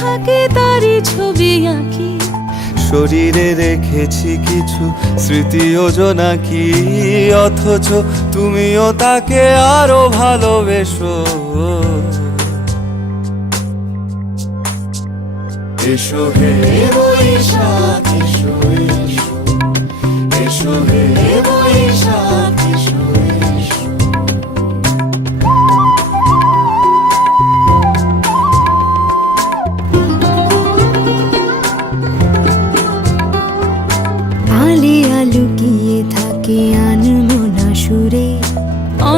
থাকে তারই ছবি আঁকি শরীরে রেখেছি কিছু স্মৃতি স্মৃতিও নাকি অথচ তুমিও তাকে আরো ভালোবেসো এসো হে বৈশাখ এসো এসো এসো হে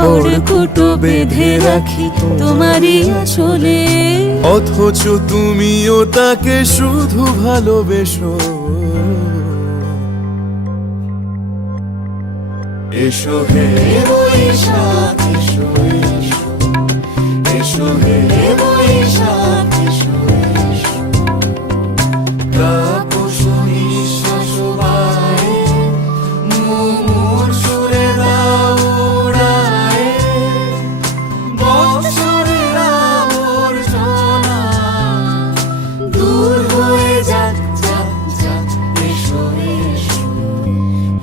ঘর কুটো বেঁধে রাখি তোমারই আসলে অথচ তুমিও তাকে শুধু ভালোবেসো এসো হে বৈশাখ এসো এসো এসো হে বৈশাখ